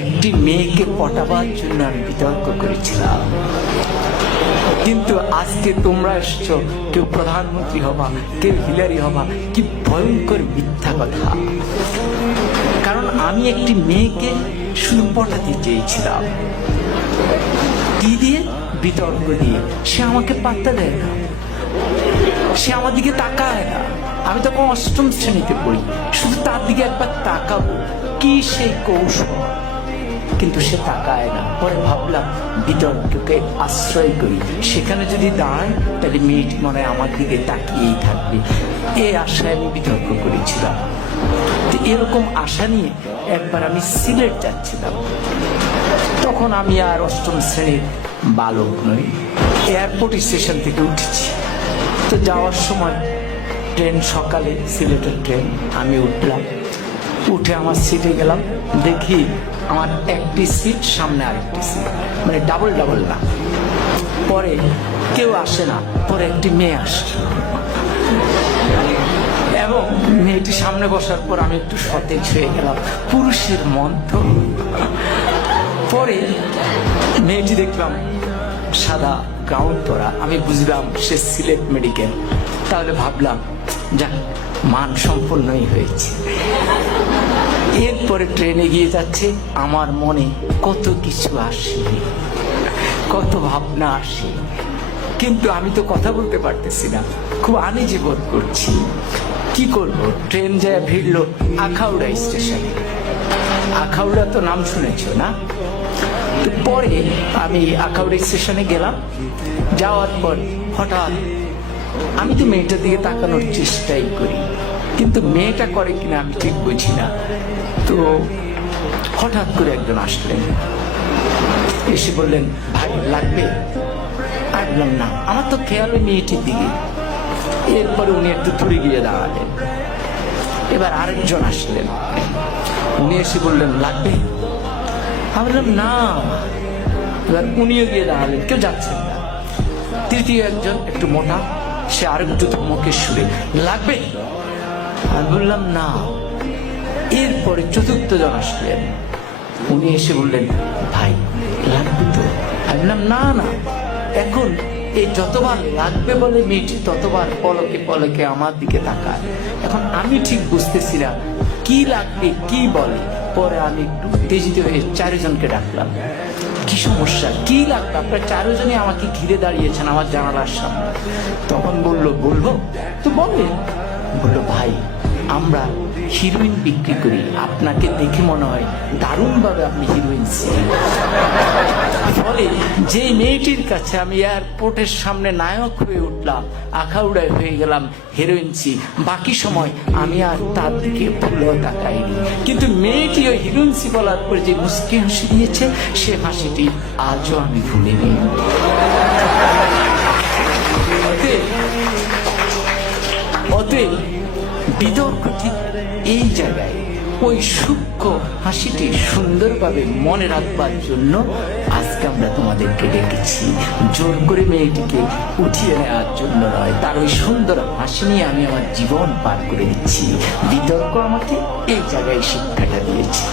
একটি মেয়েকে পটাবার জন্য আমি বিতর্ক করেছিলাম। কিন্তু আজকে তোমরা এসছো, কেউ প্রধানমন্ত্রী হবা, কেউ হিলারি হবা। কি ভয়ঙ্কর মিথ্যা কথা! কারণ আমি একটি মেয়েকে শুধু পটাতে চেয়েছিলাম। কি দিয়ে? বিতর্ক দিয়ে। সে আমাকে পাত্তা দেয় না, সে আমার দিকে তাকায় না। আমি তখন অষ্টম শ্রেণীতে পড়ি, শুধু তার দিকে একবার তাকাবো, কি সেই কৌশল, কিন্তু সে তাকায় না। পরে ভাবলাম বিতর্ককে আশ্রয় করি, সেখানে যদি দাঁড়ায় তাহলে মেয়েটি মনে হয় আমার দিকে তাকিয়েই থাকবে। এই আশায় আমি বিতর্ক করেছিলাম। এরকম আশা নিয়ে একবার আমি সিলেট যাচ্ছিলাম। তখন আমি আর অষ্টম শ্রেণীর বালক নই, এয়ারপোর্ট স্টেশন থেকে উঠেছি। তো যাওয়ার সময় ট্রেন, সকালে সিলেটের ট্রেন, আমি উঠলাম। উঠে আমার সিটে গেলাম, দেখি আমার একটি সিট, সামনে আরেকটি সিট, মানে ডাবল ডাবল না। পরে কেউ আসে না, পরে একটি মেয়ে আসে এবং মেয়েটি সামনে বসার পর আমি একটু সতেজ হয়ে গেলাম। পুরুষের মন তো। পরে মেয়েটি দেখলাম সাদা গাউন পরা, আমি বুঝলাম সে সিলেট মেডিকেল। তাহলে ভাবলাম যাক, মান সম্পন্নই হয়েছে। এরপরে ট্রেনে গিয়ে যাচ্ছে, আমার মনে কত কিছু আসে, কত ভাবনা আসে, কিন্তু আমি তো কথা বলতে পারতেছি না, খুব আনইজি বোধ করছি। কি করব? ট্রেন যায় ভিড়লো আখাউড়া স্টেশনে। আখাউড়া তো নাম শুনেছো না? তো পরে আমি আখাউড়া স্টেশনে গেলাম। যাওয়ার পর হঠাৎ আমি তো মেয়েটার দিকে তাকানোর চেষ্টাই করি, কিন্তু মেয়েটা করে কিনা আমি ঠিক বুঝি না। তো হঠাৎ করে একজন আসলেন, এসে বললেন, ভাই লাগবে? আমি বললাম না, আমার তো খেয়াল ওই মেয়েটির দিকে। এরপরে উনি একটু দূরে গিয়ে দাঁড়ালেন। এবার আরেকজন আসলেন, উনি এসে বললেন লাগবে? আমি বললাম না। এবার উনিও গিয়ে দাঁড়ালেন, কেউ যাচ্ছেন না। তৃতীয় একজন একটু মোটা, সে আরেকটু ধমকের সুরে, লাগবে? আমি বললাম না। এরপরে চতুর্থ জন আসলেন, উনি এসে বললেন, ভাই লাগবে তো? আমি বললাম না না। এখন এই যতবার লাগবে বলে মেয়েটি ততবার পলকে পলকে আমার দিকে তাকায়। এখন আমি ঠিক বুঝতেছি না কি লাগবে, কি বলে। পরে আমি একটু উত্তেজিত হয়ে চারজনকে ডাকলাম, কি সমস্যা, কি লাগবে? আপনারা চারজনই আমাকে ঘিরে দাঁড়িয়েছেন আমার জানালার সামনে। তখন বললো, বলবো তো বলেন। বললো, ভাই আমরা হিরোইন বিক্রি করি, আপনাকে দেখে মনে হয় দারুণভাবে আপনি হিরোইন। ফলে যে মেয়েটির কাছে আমি এয়ারপোর্টের সামনে নায়ক হয়ে উঠলাম, আখাউড়ায় হয়ে গেলাম হিরোইনসি, বাকি সময় আমি আর তার দিকে ভুলেও তাকাইনি। কিন্তু মেয়েটি ওই হিরোইনসি বলার পর যে মুচকি হাসি দিয়েছে, সে হাসিটি আজও আমি ভুলিনি। অতএব বিতর্ক ঠিক এই জায়গায়, ওই সূক্ষ্ম হাসিটি সুন্দরভাবে মনে রাখবার জন্য আজকে আমরা তোমাদেরকে ডেকেছি। জোর করে মেয়েটিকে উঠিয়ে নেওয়ার জন্য নয়, তার ওই সুন্দর হাসি নিয়ে আমি আমার জীবন পার করে দিচ্ছি। বিতর্ক আমাকে এই জায়গায় শিক্ষাটা দিয়েছে।